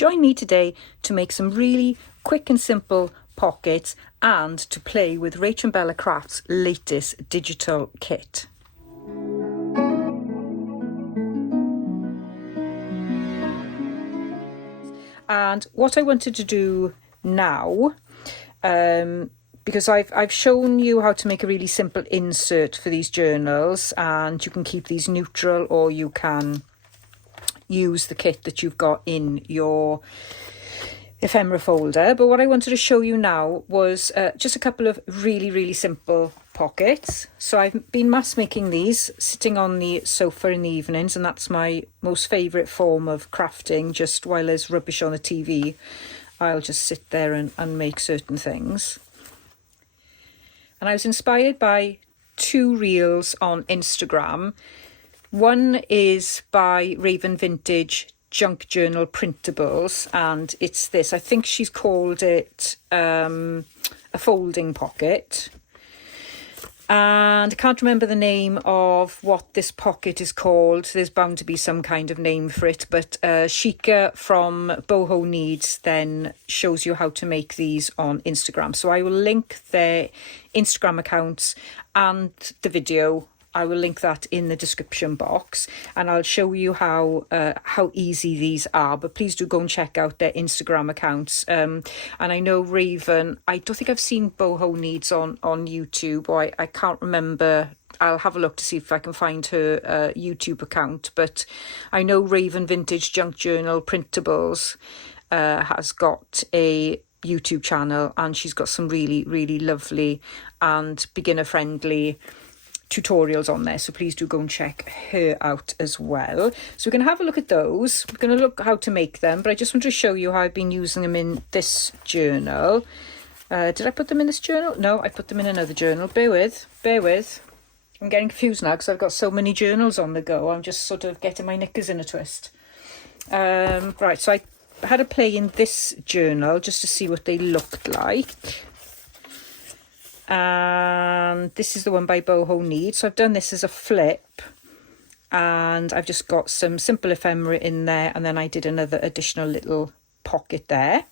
Join me today to make some really quick and simple pockets and to play with RachandBella Craft's latest digital kit. And what I wanted to do now, because I've shown you how to make a really simple insert for these journals, and you can keep these neutral or you can use the kit that you've got in your ephemera folder. But what I wanted to show you now was just a couple of really simple pockets. So I've been mass making these sitting on the sofa in the evenings, and that's my most favourite form of crafting. Just while there's rubbish on the TV, I'll just sit there and make certain things. And I was inspired by two reels on Instagram. One is by Raven Vintage Junk Journal Printables, and it's this. I think she's called it a folding pocket. And I can't remember the name of what this pocket is called. There's bound to be some kind of name for it. But Shika from Boho Needs then shows you how to make these on Instagram. So I will link their Instagram accounts and the video. I will link that in the description box, and I'll show you how easy these are. But please do go and check out their Instagram accounts. And I know Raven, I don't think I've seen Boho Needs on YouTube, or I can't remember. I'll have a look to see if I can find her YouTube account. But I know Raven Vintage Junk Journal Printables has got a YouTube channel, and she's got some really lovely and beginner friendly tutorials on there, so please do go and check her out as well. So we're going to have a look at those. We're going to look how to make them, but I just want to show you how I've been using them in this journal. Did I put them in this journal? No, I put them in another journal. Bear with. I'm getting confused now because I've got so many journals on the go. I'm just sort of getting my knickers in a twist. Right, so I had a play in this journal just to see what they looked like. And this is the one by Boho Needs. So I've done this as a flip, and I've just got some simple ephemera in there, and then I did another additional little pocket there.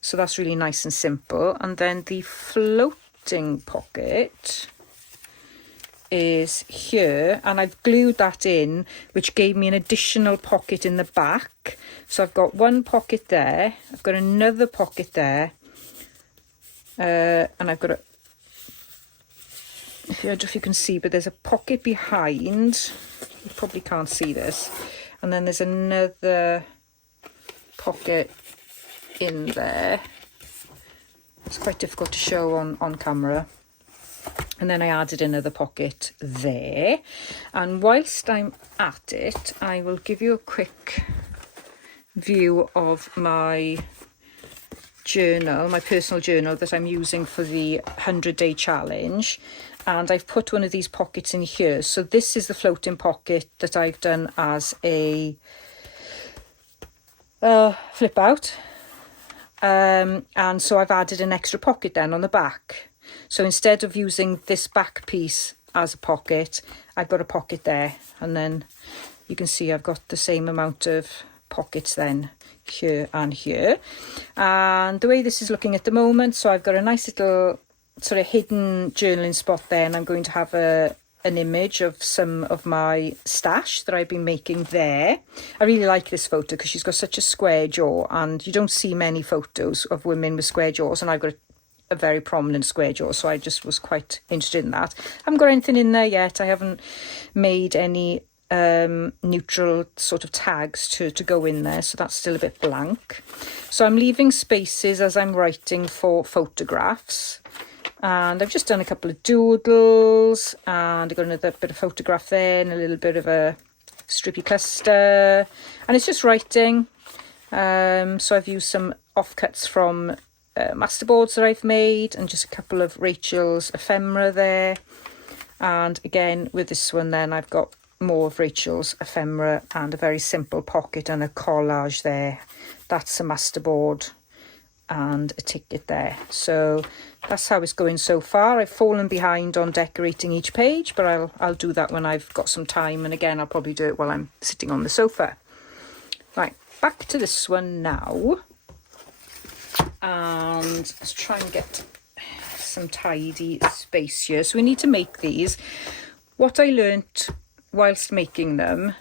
So that's really nice and simple. And then the floating pocket is here, and I've glued that in, which gave me an additional pocket in the back. So I've got one pocket there, I've got another pocket there, and I've got I don't know if you can see, but there's a pocket behind. You probably can't see this. And then there's another pocket in there. It's quite difficult to show on camera. And then I added another pocket there. And whilst I'm at it, I will give you a quick view of my journal, my personal journal that I'm using for the 100-day challenge. And I've put one of these pockets in here. So this is the floating pocket that I've done as a flip out. And so I've added an extra pocket then on the back. So instead of using this back piece as a pocket, I've got a pocket there. And then you can see I've got the same amount of pockets then here and here. And the way this is looking at the moment, so I've got a nice little sort of hidden journaling spot there, and I'm going to have an image of some of my stash that I've been making there. I really like this photo because she's got such a square jaw, and you don't see many photos of women with square jaws, and I've got a very prominent square jaw, so I just was quite interested in that. I haven't got anything in there yet. I haven't made any neutral sort of tags to go in there, so that's still a bit blank. So I'm leaving spaces as I'm writing for photographs. And I've just done a couple of doodles, and I've got another bit of photograph there and a little bit of a strippy cluster, and it's just writing. So I've used some offcuts from masterboards that I've made, and just a couple of Rachel's ephemera there. And again with this one then I've got more of Rachel's ephemera and a very simple pocket and a collage there. That's a masterboard and a ticket there. So that's how it's going so far. I've fallen behind on decorating each page, but I'll do that when I've got some time, and again I'll probably do it while I'm sitting on the sofa. Right, back to this one now, and let's try and get some tidy space here. So we need to make these. What I learnt whilst making them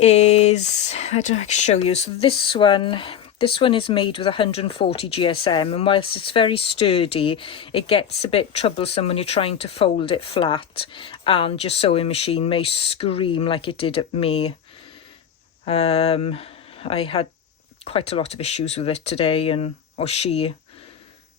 is, I don't know, I can show you. So this one is made with 140 GSM, and whilst it's very sturdy, it gets a bit troublesome when you're trying to fold it flat, and your sewing machine may scream like it did at me. I had quite a lot of issues with it today,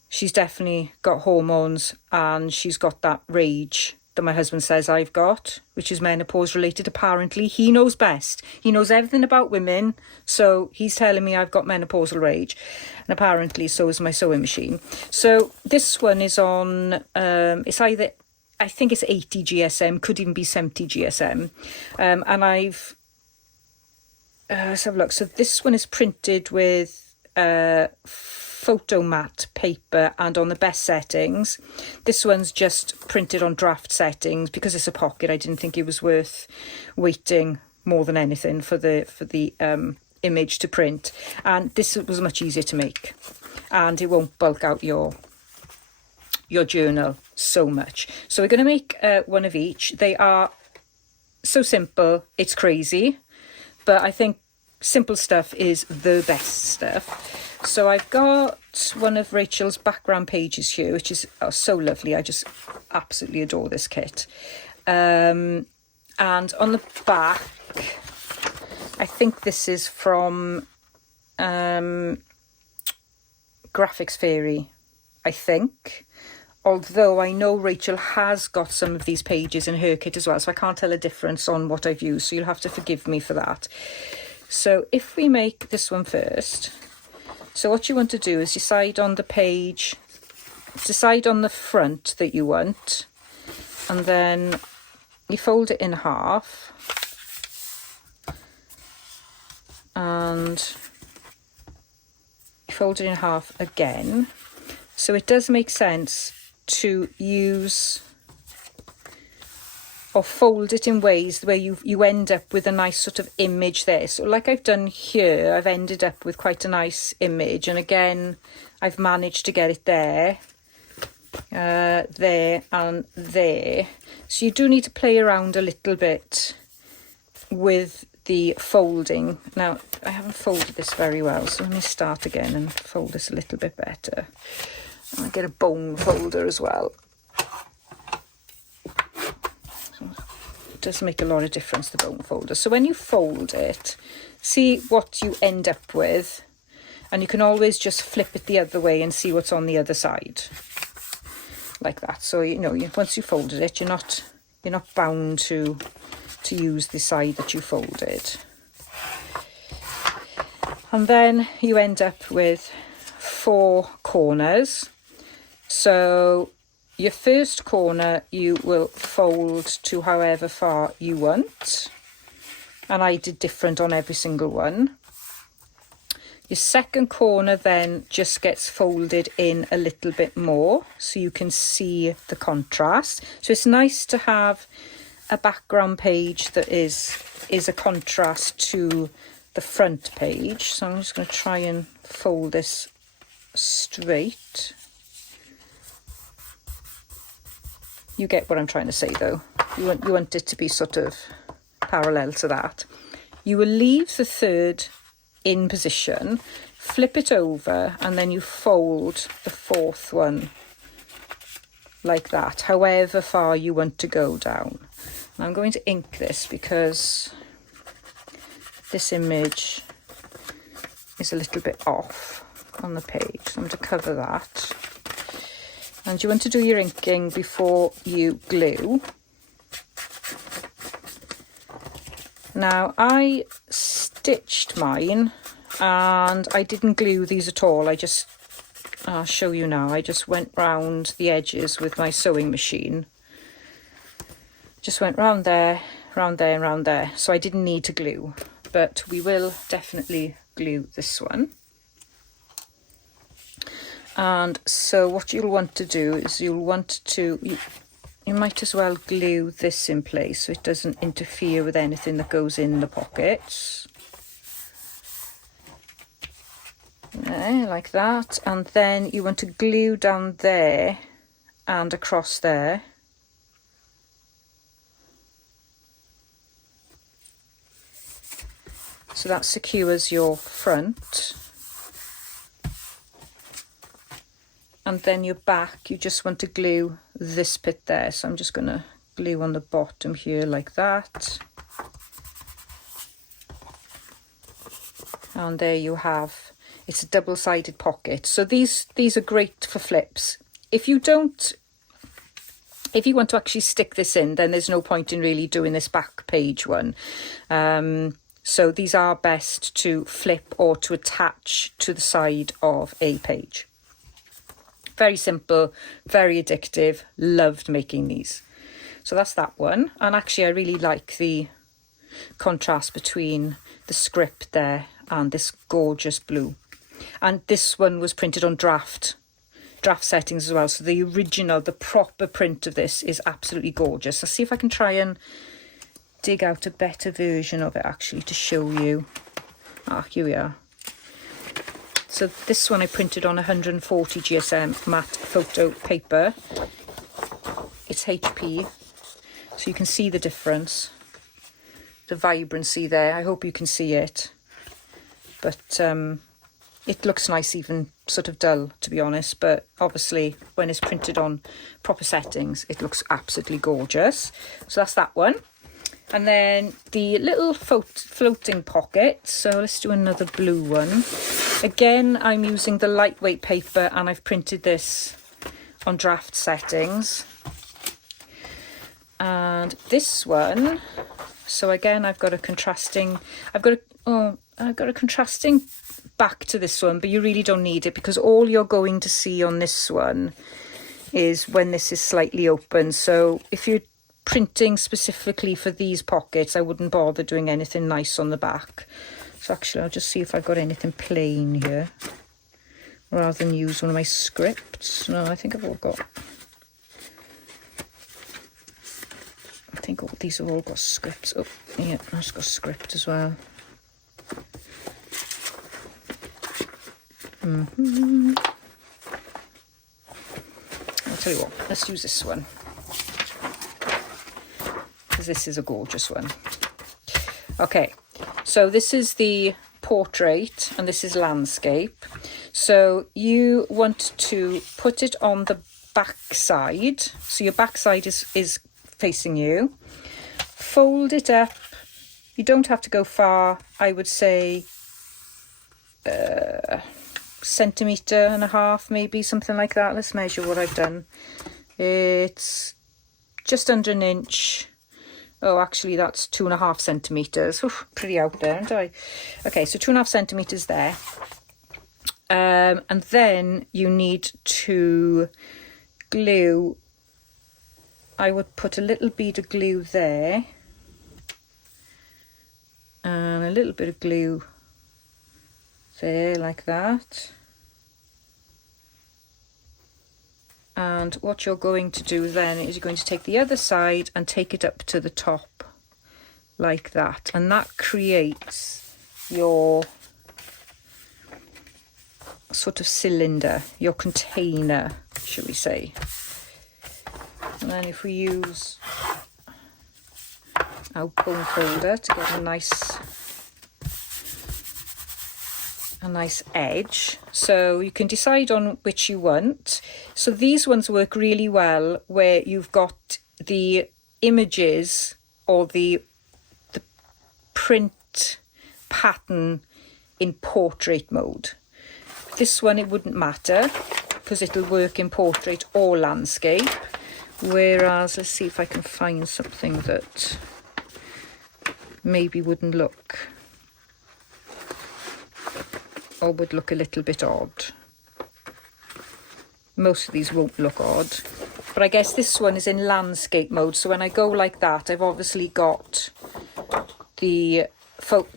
she's definitely got hormones, and she's got that rage that my husband says I've got, which is menopause related. Apparently he knows best, he knows everything about women, so he's telling me I've got menopausal rage, and apparently so is my sewing machine. So this one is on it's either, I think it's 80 GSM, could even be 70 GSM, and I've let's have a look. So this one is printed with photo mat paper and on the best settings. This one's just printed on draft settings because it's a pocket. I didn't think it was worth waiting more than anything for the image to print, and this was much easier to make, and it won't bulk out your journal so much. So we're going to make one of each. They are so simple, it's crazy, but I think simple stuff is the best stuff. So I've got one of Rachel's background pages here, which is so lovely. I just absolutely adore this kit. And on the back, I think this is from Graphics Fairy, I think. Although I know Rachel has got some of these pages in her kit as well, so I can't tell a difference on what I've used, so you'll have to forgive me for that. So if we make this one first, so what you want to do is decide on the page, decide on the front that you want, and then you fold it in half, and you fold it in half again. So it does make sense to use or fold it in ways where you end up with a nice sort of image there. So like I've done here, I've ended up with quite a nice image, and again I've managed to get it there, there and there. So you do need to play around a little bit with the folding. Now I haven't folded this very well, so let me start again and fold this a little bit better. I'll get a bone folder as well. It does make a lot of difference, the bone folder. So when you fold it, see what you end up with, and you can always just flip it the other way and see what's on the other side, like that. So once you folded it, you're not bound to use the side that you folded. And then you end up with 4 corners. So your first corner you will fold to however far you want, and I did different on every single one. Your second corner then just gets folded in a little bit more so you can see the contrast. So it's nice to have a background page that is a contrast to the front page. So I'm just going to try and fold this straight. You get what I'm trying to say though. You want it to be sort of parallel to that. You will leave the third in position, flip it over, and then you fold the fourth one like that, however far you want to go down. And I'm going to ink this because this image is a little bit off on the page. So I'm going to cover that. And you want to do your inking before you glue. Now I stitched mine and I didn't glue these at all. I'll show you now. I just went round the edges with my sewing machine. Just went round there, round there and round there. So I didn't need to glue, but we will definitely glue this one. And so what you'll want to do is you might as well glue this in place so it doesn't interfere with anything that goes in the pockets. like that, and then you want to glue down there and across there. So that secures your front. And then your back, you just want to glue this bit there. So I'm just going to glue on the bottom here like that. And there you have, it's a double-sided pocket. So these are great for flips. If you want to actually stick this in, then there's no point in really doing this back page one. So these are best to flip or to attach to the side of a page. Very simple, very addictive, loved making these. So that's that one. And actually I really like the contrast between the script there and this gorgeous blue. And this one was printed on draft settings as well. So the original, the proper print of this is absolutely gorgeous. Let's see if I can try and dig out a better version of it actually to show you. Here we are. So this one I printed on 140 GSM matte photo paper. It's HP, so you can see the difference, the vibrancy there. I hope you can see it, but it looks nice even sort of dull, to be honest, but obviously when it's printed on proper settings it looks absolutely gorgeous. So that's that one. And then the little floating pocket. So let's do another blue one. Again, I'm using the lightweight paper and I've printed this on draft settings. And this one, so again, I've got a contrasting back to this one, but you really don't need it because all you're going to see on this one is when this is slightly open. So if you're printing specifically for these pockets, I wouldn't bother doing anything nice on the back. So actually I'll just see if I've got anything plain here rather than use one of my scripts. No, I think I've all got, I think all these have all got scripts. Oh yeah, I've got script as well. I'll tell you what, let's use this one, because this is a gorgeous one. Okay, so this is the portrait and this is landscape. So you want to put it on the back side. So your back side is facing you. Fold it up. You don't have to go far. I would say 1.5 centimeters, maybe, something like that. Let's measure what I've done. It's just under an inch. Oh, actually that's 2.5 centimeters. Oof, pretty out there, aren't I? Okay, so 2.5 centimeters there. And then you need to glue. I would put a little bead of glue there. And a little bit of glue there, like that. And what you're going to do then is you're going to take the other side and take it up to the top like that, and that creates your sort of cylinder, your container, shall we say. And then if we use our bone folder to get a nice edge, so you can decide on which you want. So these ones work really well where you've got the images or the print pattern in portrait mode. This one, it wouldn't matter because it'll work in portrait or landscape, whereas let's see if I can find something that maybe wouldn't look, or would look a little bit odd. Most of these won't look odd, but I guess this one is in landscape mode, so when I go like that, I've obviously got the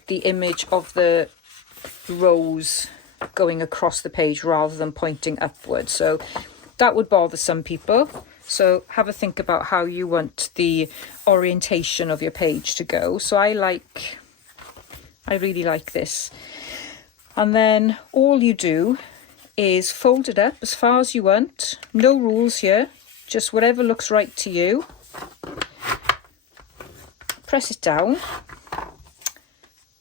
image of the rose going across the page rather than pointing upwards, so that would bother some people. So have a think about how you want the orientation of your page to go. So I really like this. And then all you do is fold it up as far as you want. No rules here, just whatever looks right to you. Press it down.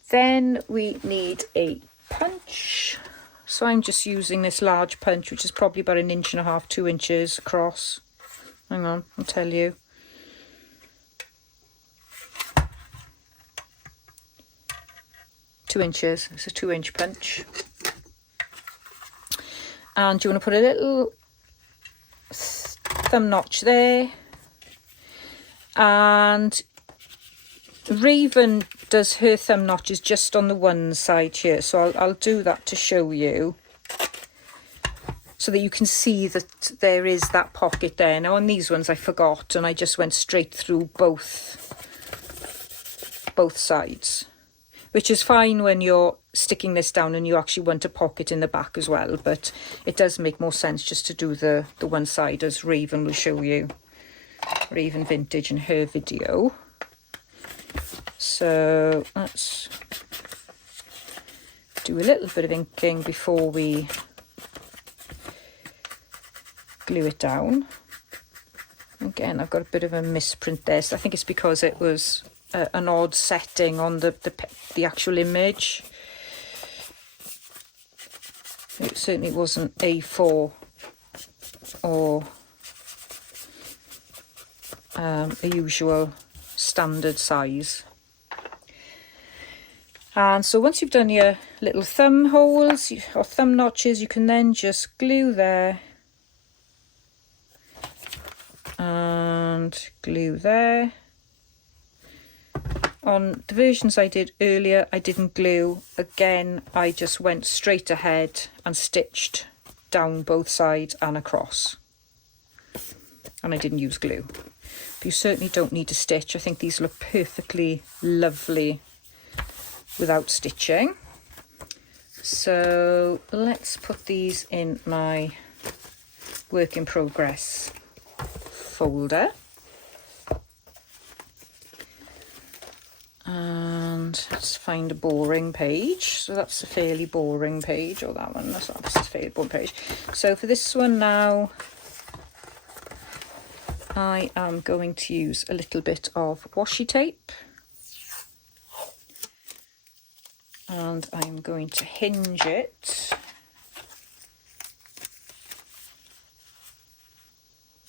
Then we need a punch. So I'm just using this large punch, which is probably about 1.5 inches, 2 inches across. Hang on, I'll tell you. It's a 2-inch punch. And you want to put a little thumb notch there. And Raven does her thumb notches just on the one side here, so I'll do that to show you, so that you can see that there is that pocket there. Now on these ones I forgot, and I just went straight through both sides, which is fine when you're sticking this down and you actually want a pocket in the back as well, but it does make more sense just to do the one side, as Raven will show you, Raven Vintage in her video. So let's do a little bit of inking before we glue it down. Again, I've got a bit of a misprint there, so I think it's because it was an odd setting on the actual image. It certainly wasn't A4 or a usual standard size. And so once you've done your little thumb holes or thumb notches, you can then just glue there and glue there. On the versions I did earlier, I didn't glue. Again, I just went straight ahead and stitched down both sides and across. And I didn't use glue. But you certainly don't need to stitch. I think these look perfectly lovely without stitching. So let's put these in my work in progress folder. And let's find a boring page. So that's a fairly boring page, or that one, that's a fairly boring page. So for this one now, I am going to use a little bit of washi tape. And I'm going to hinge it.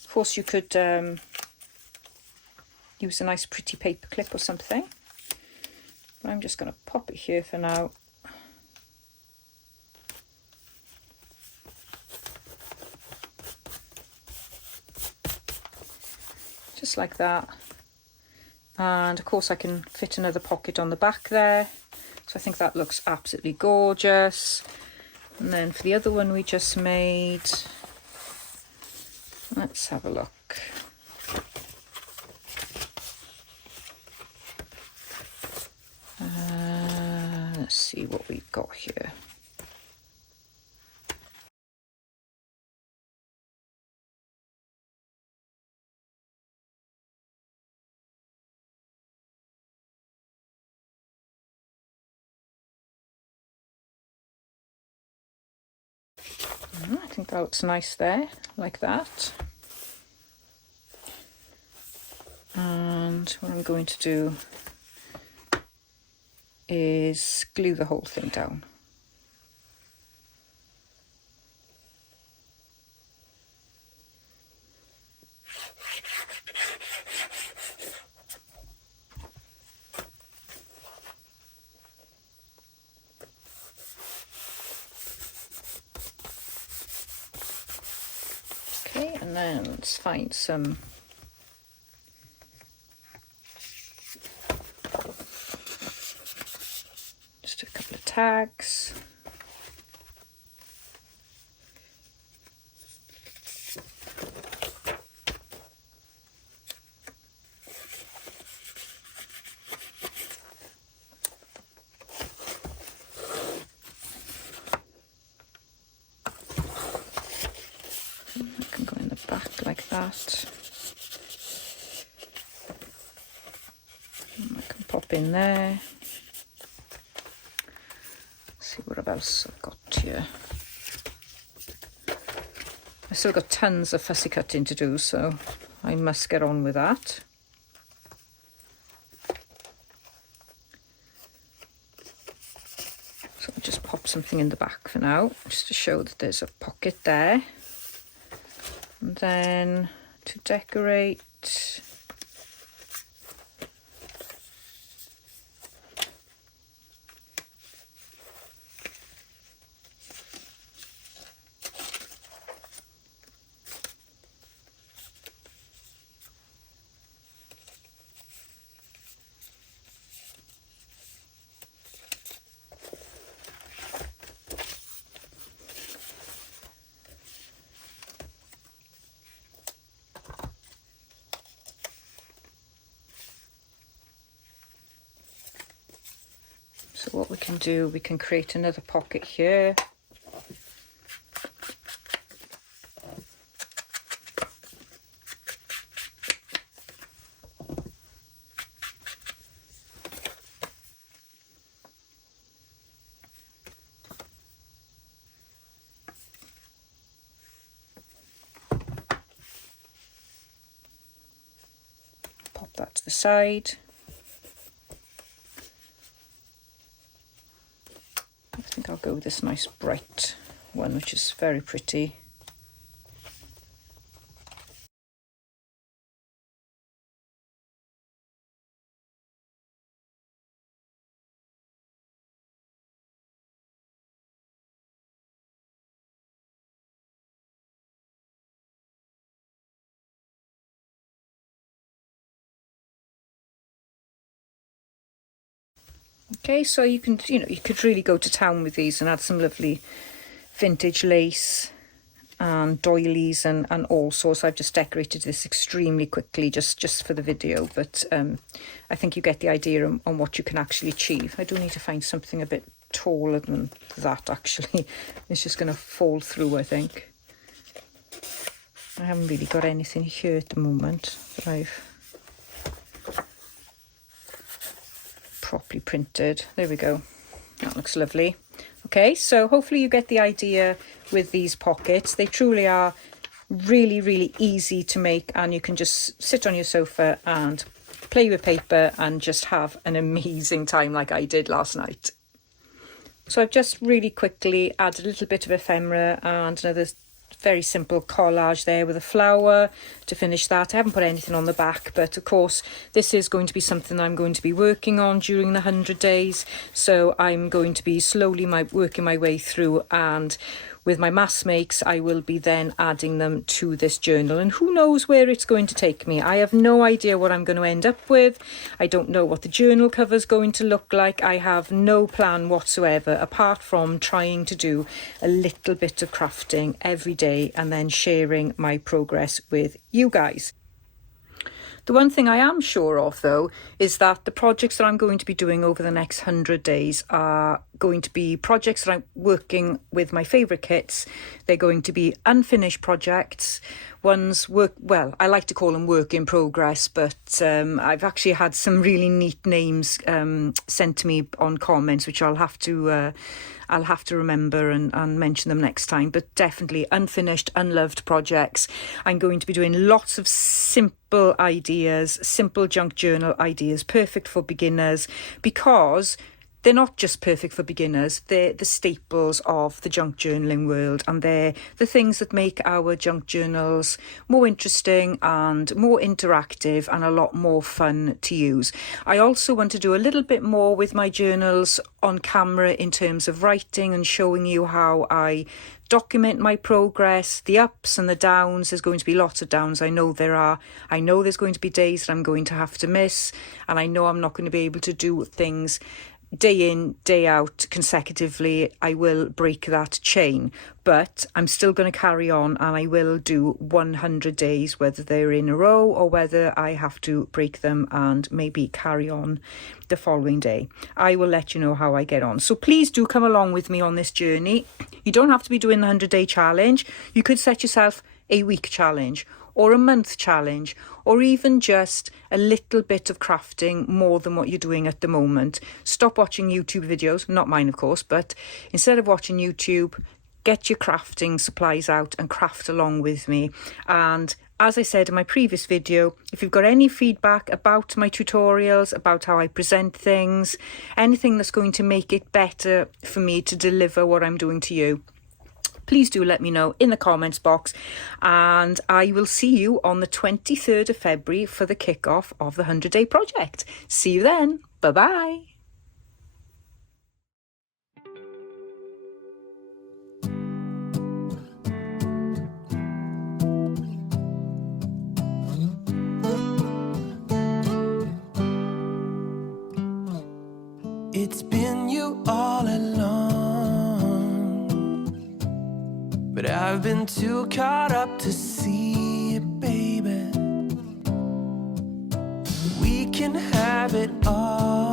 Of course, you could use a nice pretty paper clip or something. But I'm just going to pop it here for now. Just like that. And of course I can fit another pocket on the back there. So I think that looks absolutely gorgeous. And then for the other one we just made, let's have a look. Let's see what we've got here. I think that looks nice there, like that. And what I'm going to do is glue the whole thing down. Okay, and then let's find some just a couple of tags. Like that. And I can pop in there. See what else I've got here. I've still got tons of fussy cutting to do, so I must get on with that. So I'll just pop something in the back for now, just to show that there's a pocket there. And then to decorate, so what we can do, we can create another pocket here. Pop that to the side. I think I'll go with this nice bright one, which is very pretty. Okay, so you can, you could really go to town with these and add some lovely vintage lace and doilies and all sorts. I've just decorated this extremely quickly just for the video, but I think you get the idea on what you can actually achieve. I do need to find something a bit taller than that, actually. It's just going to fall through, I think. I haven't really got anything here at the moment that I've properly printed. There we go. That looks lovely. Okay, so hopefully you get the idea with these pockets. They truly are really, really easy to make, and you can just sit on your sofa and play with paper and just have an amazing time like I did last night. So I've just really quickly added a little bit of ephemera and another very simple collage there with a flower to finish that. I haven't put anything on the back, but of course this is going to be something I'm going to be working on during the 100 days, so I'm going to be slowly working my way through, and with my mass makes I will be then adding them to this journal, and who knows where it's going to take me. I have no idea what I'm going to end up with. I don't know what the journal cover is going to look like. I have no plan whatsoever, apart from trying to do a little bit of crafting every day and then sharing my progress with you guys. The one thing I am sure of, though, is that the projects that I'm going to be doing over the next 100 days are going to be projects that I'm working with my favourite kits. They're going to be unfinished projects. One's well, I like to call them work in progress, but I've actually had some really neat names sent to me on comments, which I'll have to remember and mention them next time. But definitely unfinished, unloved projects. I'm going to be doing lots of simple ideas, simple junk journal ideas, perfect for beginners, because they're not just perfect for beginners, they're the staples of the junk journaling world, and they're the things that make our junk journals more interesting and more interactive and a lot more fun to use. I also want to do a little bit more with my journals on camera in terms of writing and showing you how I document my progress, the ups and the downs. There's going to be lots of downs. I know there are. I know there's going to be days that I'm going to have to miss, and I know I'm not going to be able to do things day in, day out consecutively. I will break that chain, but I'm still going to carry on, and I will do 100 days, whether they're in a row or whether I have to break them and maybe carry on the following day. I will let you know how I get on. So please do come along with me on this journey. You don't have to be doing the 100-day challenge. You could set yourself a week challenge, or a month challenge, or even just a little bit of crafting more than what you're doing at the moment. Stop watching YouTube videos, not mine of course, but instead of watching YouTube, get your crafting supplies out and craft along with me. And as I said in my previous video, if you've got any feedback about my tutorials, about how I present things, anything that's going to make it better for me to deliver what I'm doing to you, please do let me know in the comments box, and I will see you on the 23rd of February for the kickoff of the 100-day project. See you then. Bye-bye. It's been you all along, but I've been too caught up to see it, baby. We can have it all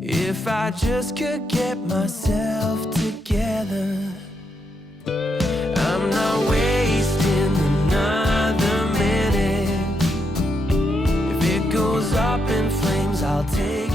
if I just could get myself together. I'm not wasting another minute. If it goes up in flames, I'll take